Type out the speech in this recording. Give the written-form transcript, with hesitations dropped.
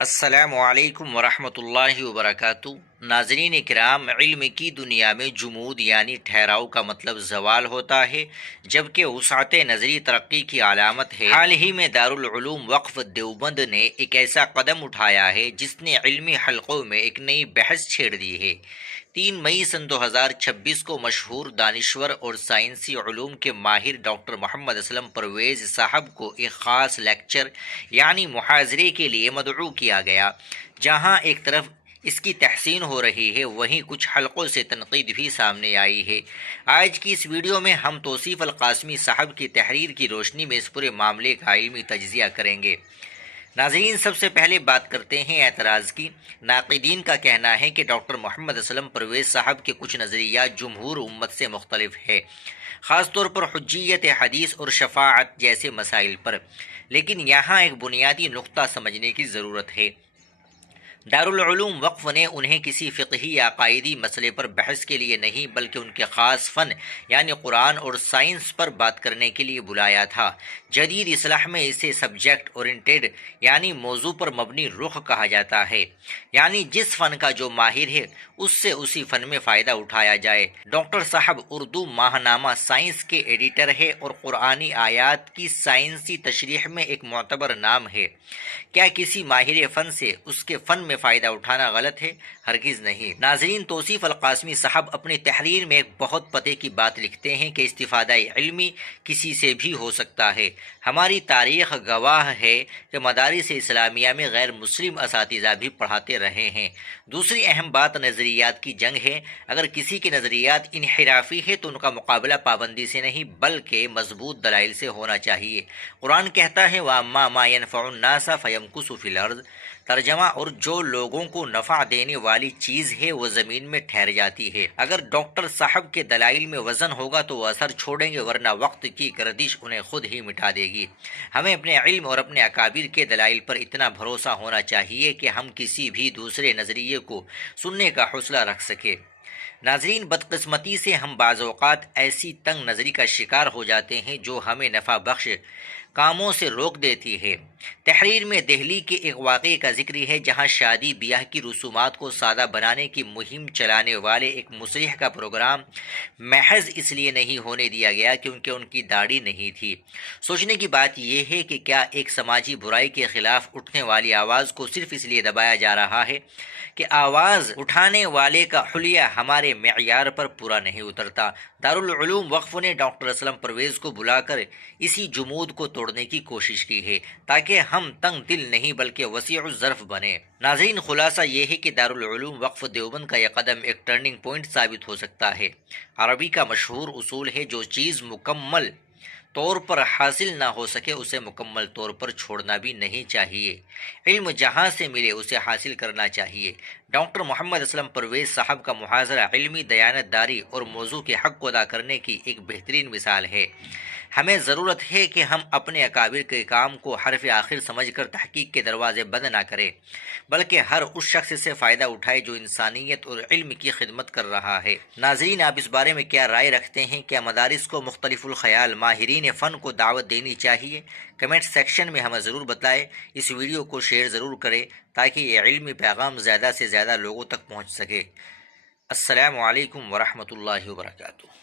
السلام علیکم ورحمۃ اللہ وبرکاتہ۔ ناظرین کرام، علم کی دنیا میں جمود یعنی ٹھہراؤ کا مطلب زوال ہوتا ہے، جبکہ وسعت نظری ترقی کی علامت ہے۔ حال ہی میں دارالعلوم وقف دیوبند نے ایک ایسا قدم اٹھایا ہے جس نے علمی حلقوں میں ایک نئی بحث چھیڑ دی ہے۔ 3 مئی سن 2026 کو مشہور دانشور اور سائنسی علوم کے ماہر ڈاکٹر محمد اسلم پرویز صاحب کو ایک خاص لیکچر یعنی محاضرے کے لیے مدعو کیا گیا، جہاں ایک طرف اس کی تحسین ہو رہی ہے، وہیں کچھ حلقوں سے تنقید بھی سامنے آئی ہے۔ آج کی اس ویڈیو میں ہم توصیف القاسمی صاحب کی تحریر کی روشنی میں اس پورے معاملے کا علمی تجزیہ کریں گے۔ ناظرین، سب سے پہلے بات کرتے ہیں اعتراض کی۔ ناقدین کا کہنا ہے کہ ڈاکٹر محمد اسلم پرویز صاحب کے کچھ نظریات جمہور امت سے مختلف ہے، خاص طور پر حجیت حدیث اور شفاعت جیسے مسائل پر، لیکن یہاں ایک بنیادی نقطہ سمجھنے کی ضرورت ہے۔ دارالعلوم وقف نے انہیں کسی فقہی یا عقائدی مسئلے پر بحث کے لیے نہیں بلکہ ان کے خاص فن یعنی قرآن اور سائنس پر بات کرنے کے لیے بلایا تھا۔ جدید اصطلاح میں اسے سبجیکٹ اورینٹڈ یعنی موضوع پر مبنی رخ کہا جاتا ہے، یعنی جس فن کا جو ماہر ہے اس سے اسی فن میں فائدہ اٹھایا جائے۔ ڈاکٹر صاحب اردو ماہنامہ سائنس کے ایڈیٹر ہے اور قرآنی آیات کی سائنسی تشریح میں ایک معتبر نام ہے۔ کیا کسی ماہر فن سے اس کے فن میں فائدہ اٹھانا غلط ہے؟ ہرگز نہیں۔ ناظرین، توصیف القاسمی صاحب اپنی تحریر میں ایک بہت پتے کی بات لکھتے ہیں کہ استفادہ علمی کسی سے بھی ہو سکتا ہے۔ ہماری تاریخ گواہ ہے کہ مدارس اسلامیہ میں غیر مسلم اساتذہ بھی پڑھاتے رہے ہیں۔ دوسری اہم بات نظریات کی جنگ ہے۔ اگر کسی کے نظریات انحرافی ہے تو ان کا مقابلہ پابندی سے نہیں بلکہ مضبوط دلائل سے ہونا چاہیے۔ قرآن کہتا ہے وَأَمَّا مَا يَنْفَعُ النَّاسَ فَيَمْكُثُ فِي الْأَرْضِ، ترجمہ، اور جو لوگوں کو نفع دینے والی چیز ہے وہ زمین میں ٹھہر جاتی ہے۔ اگر ڈاکٹر صاحب کے دلائل میں وزن ہوگا تو وہ اثر چھوڑیں گے، ورنہ وقت کی گردش انہیں خود ہی مٹا دے گی۔ ہمیں اپنے علم اور اپنے اکابر کے دلائل پر اتنا بھروسہ ہونا چاہیے کہ ہم کسی بھی دوسرے نظریے کو سننے کا حوصلہ رکھ سکیں۔ ناظرین، بدقسمتی سے ہم بعض اوقات ایسی تنگ نظری کا شکار ہو جاتے ہیں جو ہمیں نفع بخش کاموں سے روک دیتی ہے۔ تحریر میں دہلی کے ایک واقعے کا ذکر ہے جہاں شادی بیاہ کی رسومات کو سادہ بنانے کی مہم چلانے والے ایک مصلح کا پروگرام محض اس لیے نہیں ہونے دیا گیا کیونکہ ان کی داڑھی نہیں تھی۔ سوچنے کی بات یہ ہے کہ کیا ایک سماجی برائی کے خلاف اٹھنے والی آواز کو صرف اس لیے دبایا جا رہا ہے کہ آواز اٹھانے والے کا حلیہ ہمارے معیار پر پورا نہیں اترتا؟ دارالعلوم وقف نے ڈاکٹر اسلم پرویز کو بلا کر اسی جمود کو توڑنے کی کوشش کی ہے تاکہ ہم تنگ دل نہیں بلکہ وسیع الظرف بنے۔ ناظرین، خلاصہ یہ ہے کہ دارالعلوم وقف دیوبند کا یہ قدم ایک ٹرننگ پوائنٹ ثابت ہو سکتا ہے۔ عربی کا مشہور اصول ہے جو چیز مکمل طور پر حاصل نہ ہو سکے اسے مکمل طور پر چھوڑنا بھی نہیں چاہیے۔ علم جہاں سے ملے اسے حاصل کرنا چاہیے۔ ڈاکٹر محمد اسلم پرویز صاحب کا محاضرہ علمی دیانت داری اور موضوع کے حق کو ادا کرنے کی ایک بہترین مثال ہے۔ ہمیں ضرورت ہے کہ ہم اپنے اکابر کے کام کو حرف آخر سمجھ کر تحقیق کے دروازے بند نہ کریں بلکہ ہر اس شخص سے فائدہ اٹھائے جو انسانیت اور علم کی خدمت کر رہا ہے۔ ناظرین، آپ اس بارے میں کیا رائے رکھتے ہیں؟ کیا مدارس کو مختلف الخیال ماہرین فن کو دعوت دینی چاہیے؟ کمنٹ سیکشن میں ہمیں ضرور بتائیں۔ اس ویڈیو کو شیئر ضرور کریں تاکہ یہ علمی پیغام زیادہ سے زیادہ لوگوں تک پہنچ سکے۔ السلام علیکم ورحمۃ اللہ وبرکاتہ۔